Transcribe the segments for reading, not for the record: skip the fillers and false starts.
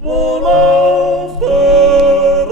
Wohl auf der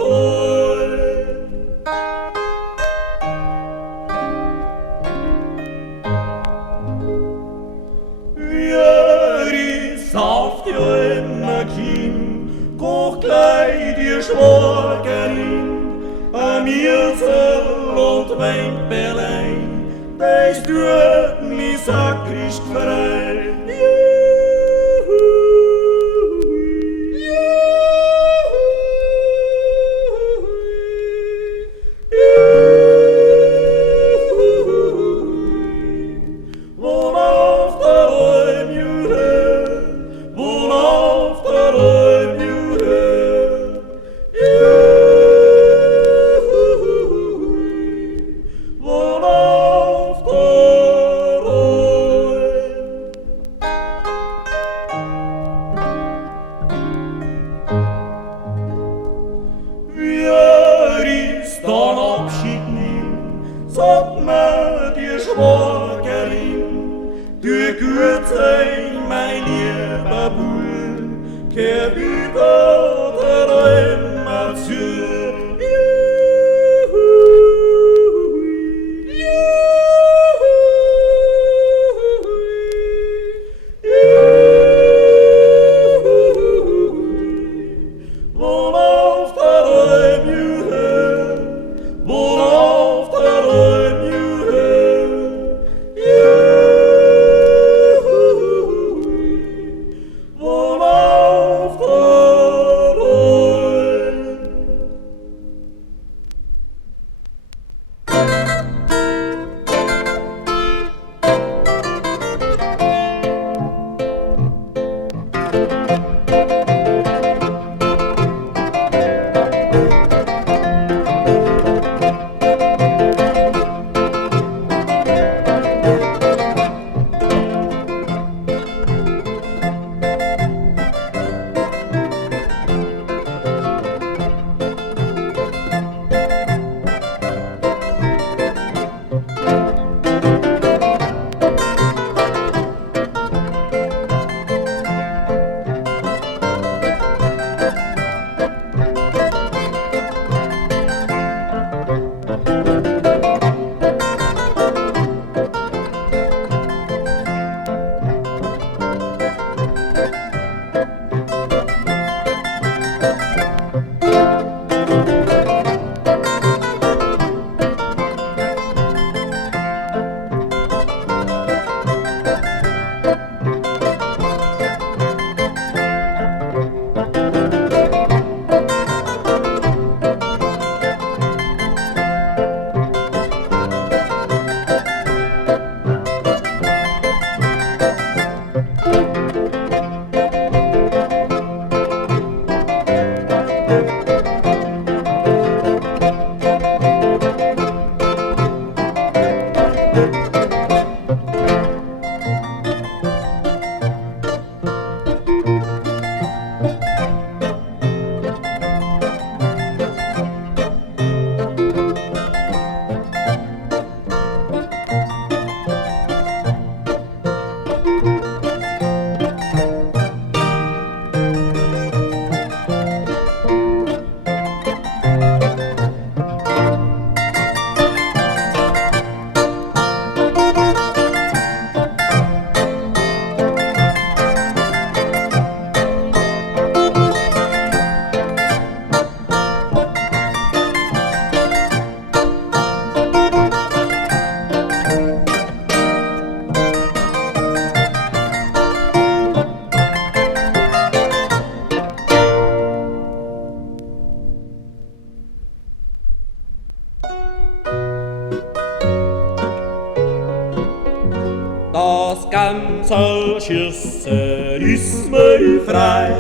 das ganze Schüsse ist mir frei.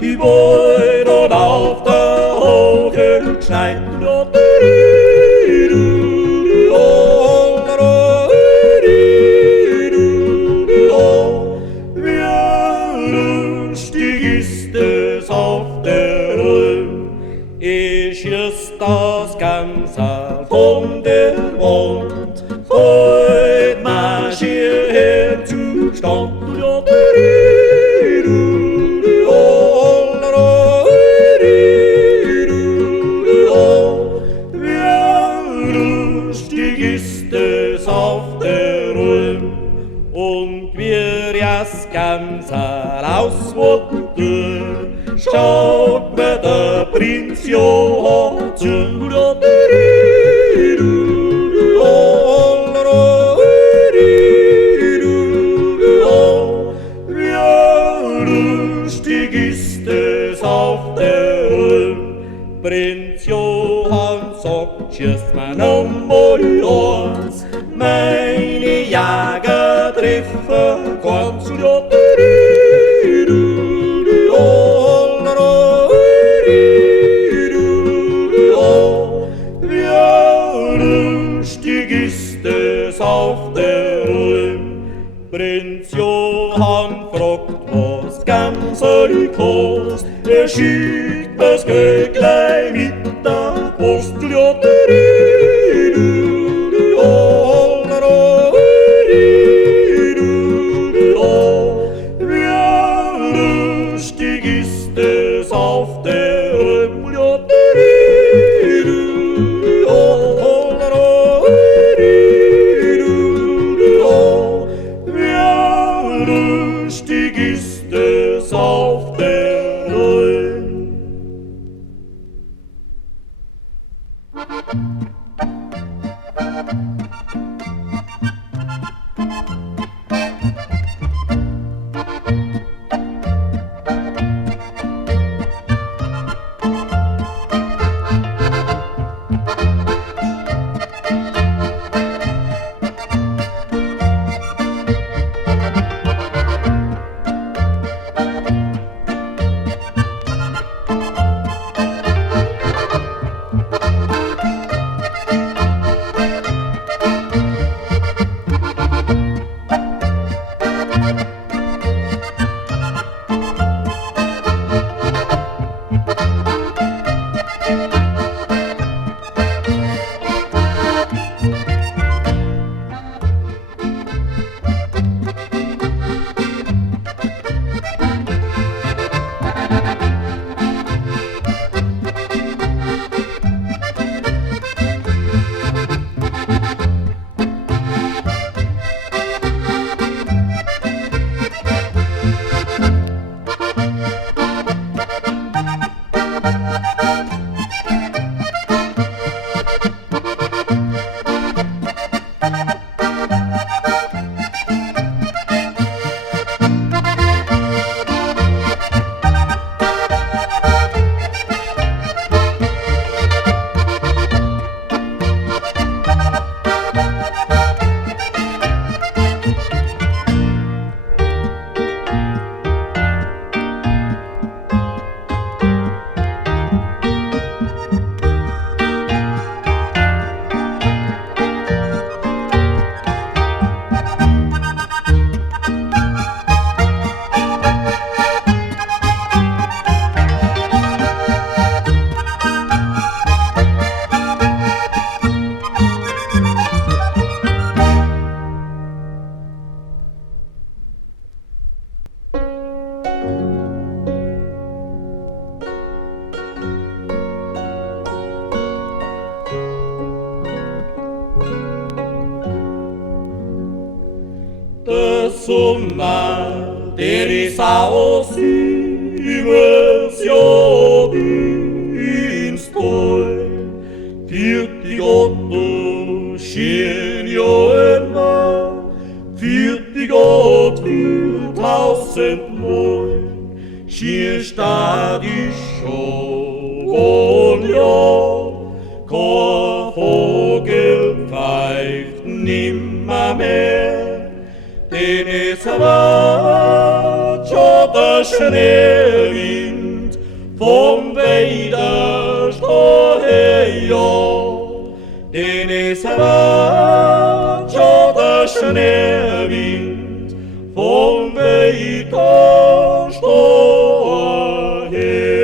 Ich wollte dort auf der Hochel schneiden. Wie lustig ist es auf der Rhön. Ich schieß das Ganze von der Wand. Heut marsch hierher zu Stand. Wie lustig ist es auf der Rhön. Und wir das Ganze auswollten, schaut mir der Prinz Johann zu. Wie lustig ist es auf der Rhön. Prinz Johann sagt, schießt man einmal eins, meine Jäger treffen ganz. Wie lustig ist es auf der Rhön. Prinz Johann fragt, was Gamsel kost. Schickt das Geld gleich mit der Post. Wie lustig ist es auf der Rhön. Wie lustig ist es auf der Rhön. Der Sommer, der ist aus übers Jahr ins Tal. Für die Gott schien ja immer, für die Gott 1000-mal. Schier steht ich schon wohl ja, kein Vogel pfeift nimmer mehr. Den svarte snøvind vom veiders og heia. Den svarte snøvind vom veiders og heia.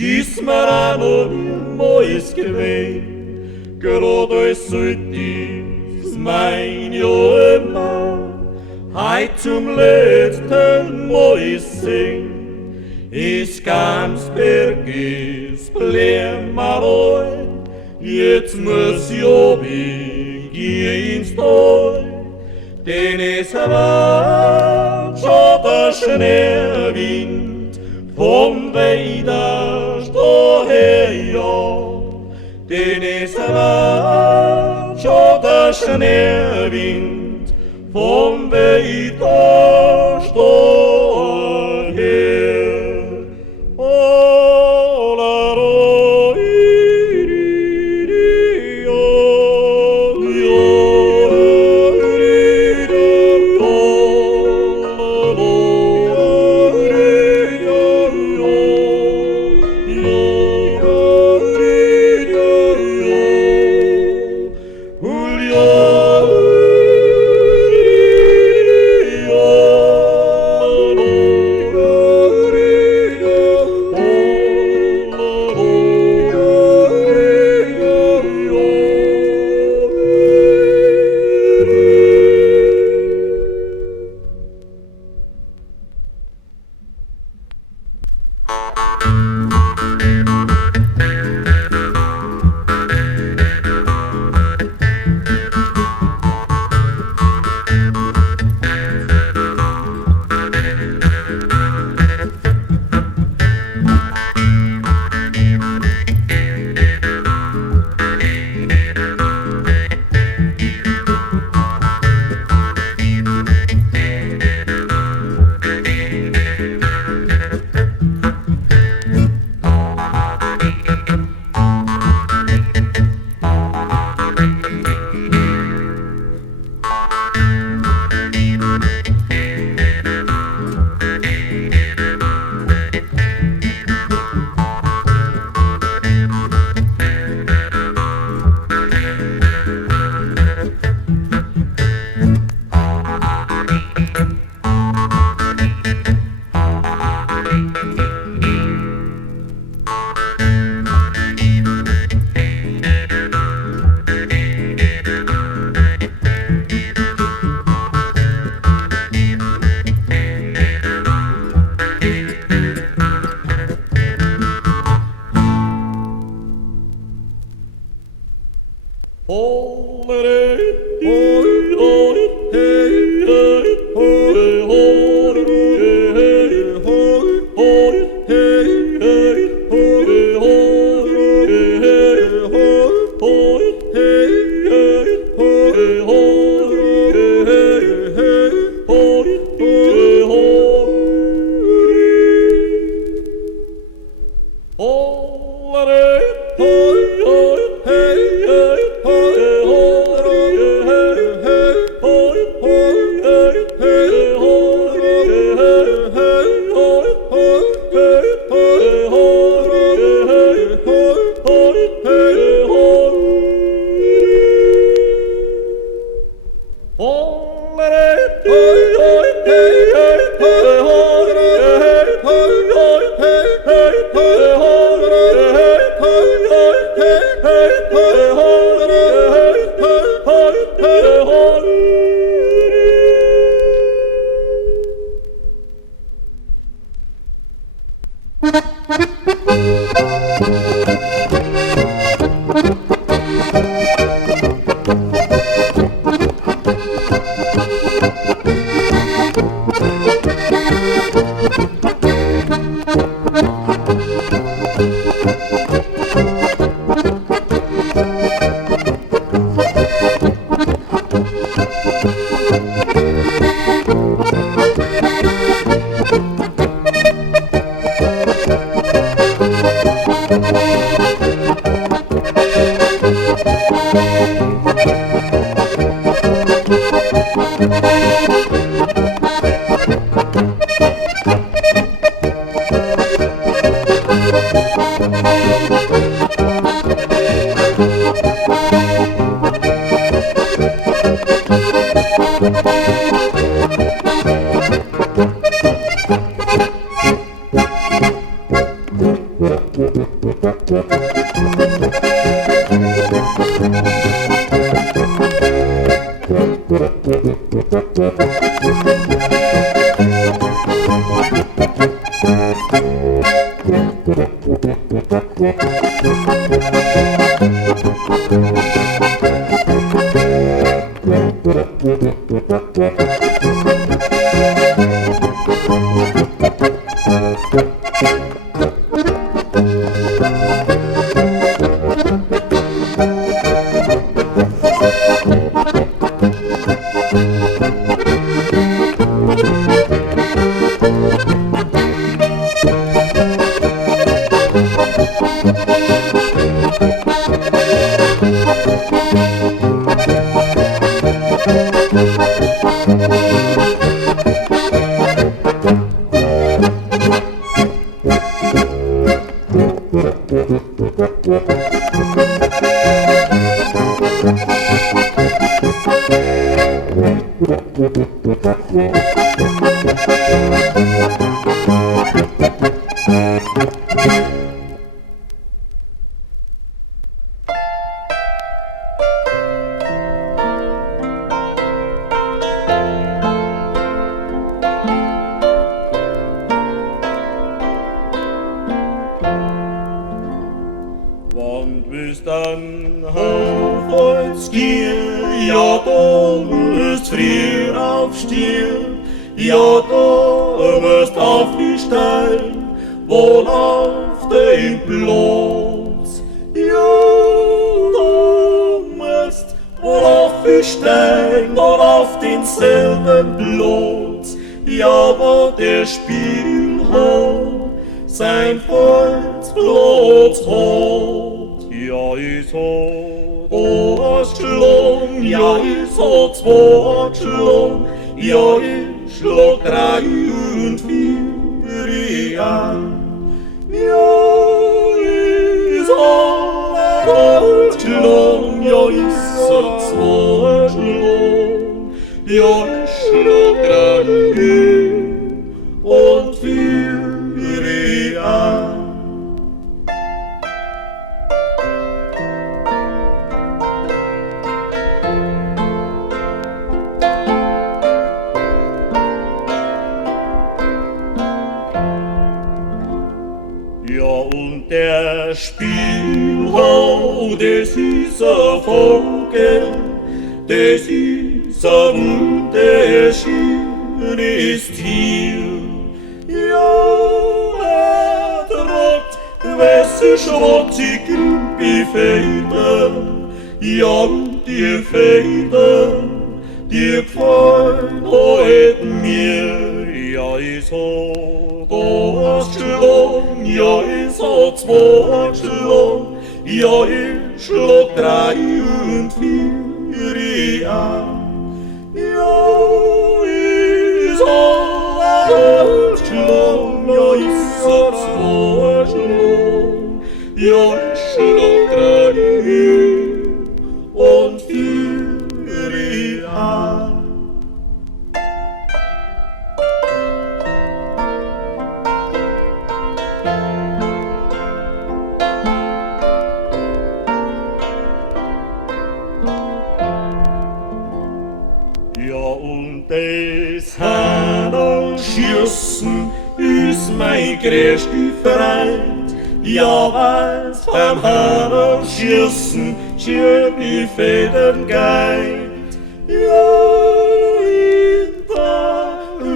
Sismaranov mois kvei, Grodoi sutis mein joema, Heitum letzten mois sing, Skansbergis plemmaroi, Jetzt muss jobi gehen stoi, Den svarte snøvind vom veiders og heia. Den svarte snøvind vom veiders og heia.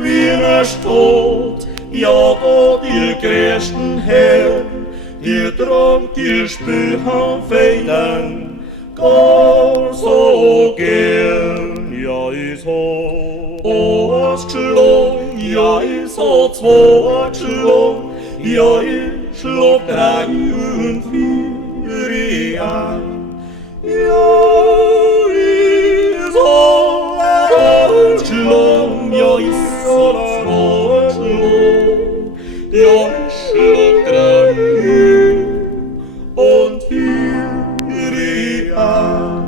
Wir Stod, ja, da die Christen her, die drum die Spüren feilen, gar so gern, ja, is ho. Årslån, jeg så tvårslån, jeg slår dreien fyr igjen. Jeg så årslån, jeg så tvårslån, jeg slår dreien og fyr igjen.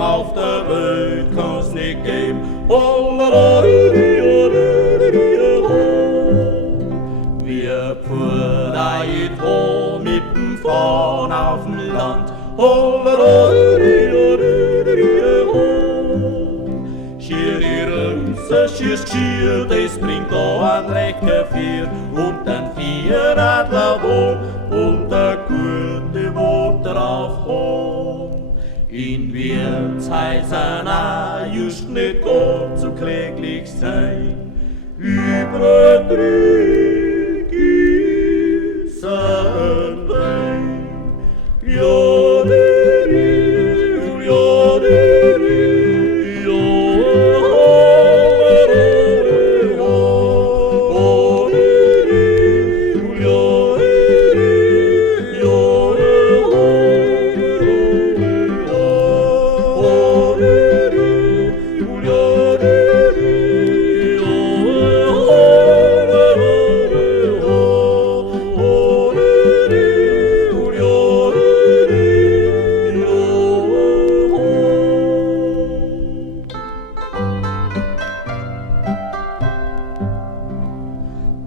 auf der Welt kann's nicht geben. Wir fuhren da irgendwo mitten vorn auf dem Land. Schier die Römse, schier, das bringt da ein Recker vier und ein Vieradler wohl und der gute Motor auf Hom. In Wirtshäusern just nicht Gott so kläglich sein, über Trüg ist ein Wein.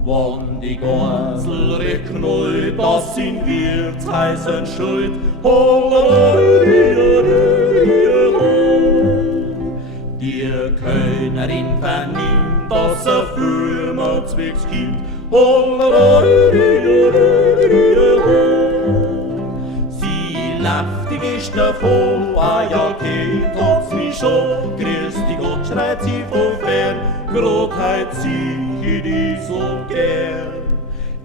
Wann die Gansel reknollt, das in Wirtshäusern schuld, die Kölnerin vernimmt, dass Führmann zwecks Kind, sie läuft die Gäste davon, ja, Kind hat's mich schon, grüß die Gott, schreit sie von fern, grad heut sie die so gern.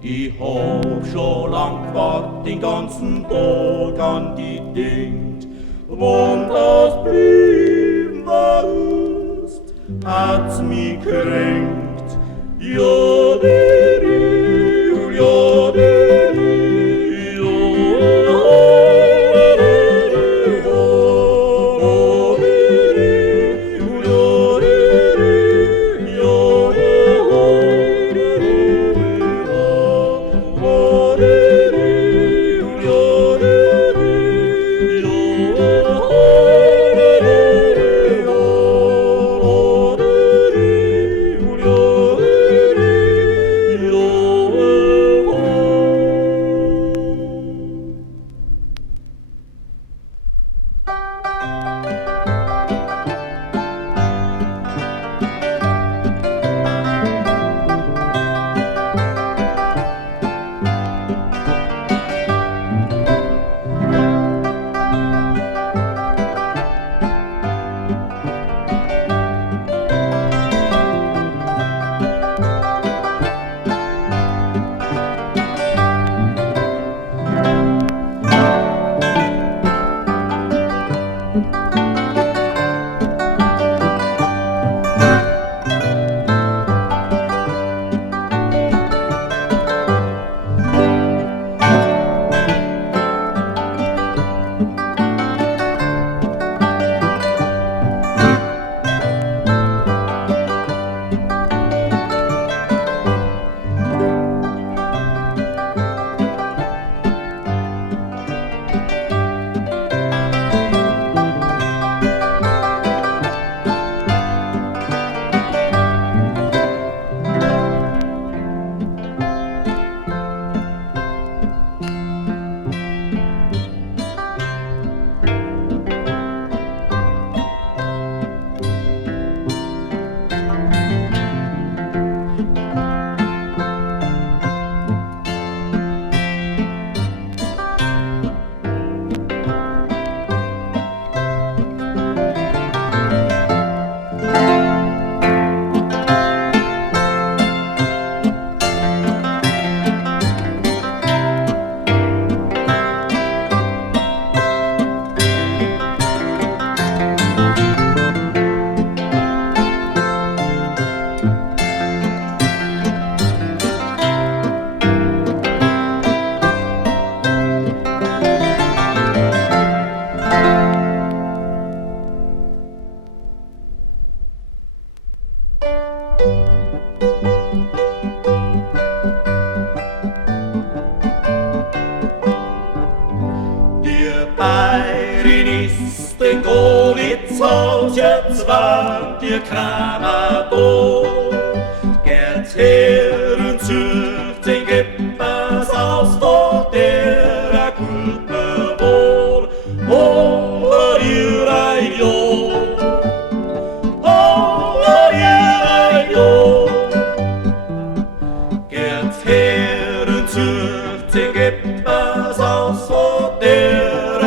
Ich hab schon lang gewartet, den ganzen Tag an die denkt, wann das blieben warst, hat's mich kränkt. Ja, Bayernisten Golitz jetzt war die Kramer da. Geht her und sucht den Geppers aus, da der a guten Wohl. Oh, ihr ein Jahr, oh, ihr ein Jahr. Geht her und sucht den Geppers aus, da der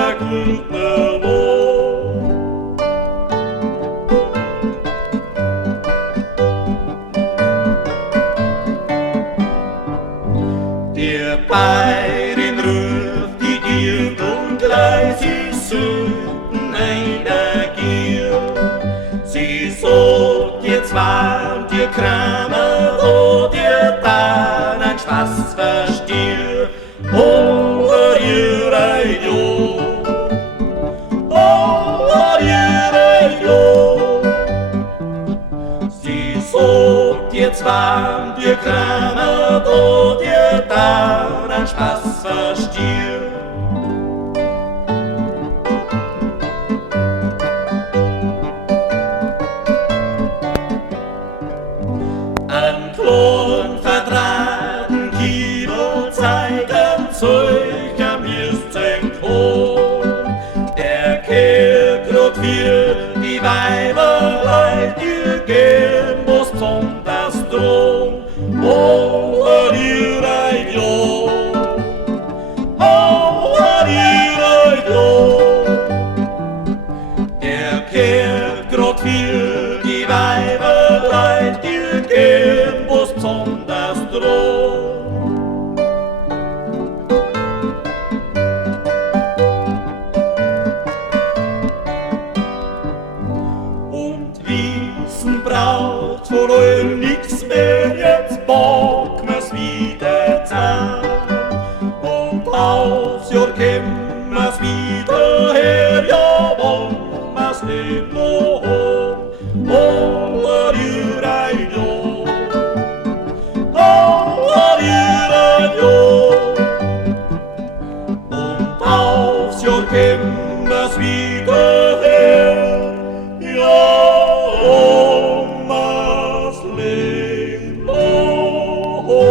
zwar dir Kramer, wo dir dann ein Spaß verstier, over ihre Jo, over ihre Jo. Sie sagt dir zwar dir Kramer, wo dir dann ein Spaß verstier. An Klon verdrahten Kiebel zeigen solcher Mirsten Klon. Der Kirkrot für die Weiberlein, ihr gehen muss zum das Drum. Over ihre Jo, over ihre Jo. Der Kirkrot für die Weiberlein, ihr gehen muss zum das Drum. Und Wiesen braucht von euch nix mehr, jetzt bock mir's wieder zusammen. Und aufs Jahr kämm mir's wieder her, ja, wollen mir's nicht noch um. Over ihre Jo, over ihre Jo. Und aufs Jahr kämm mir's wieder her, ja, mir's Leben noch um.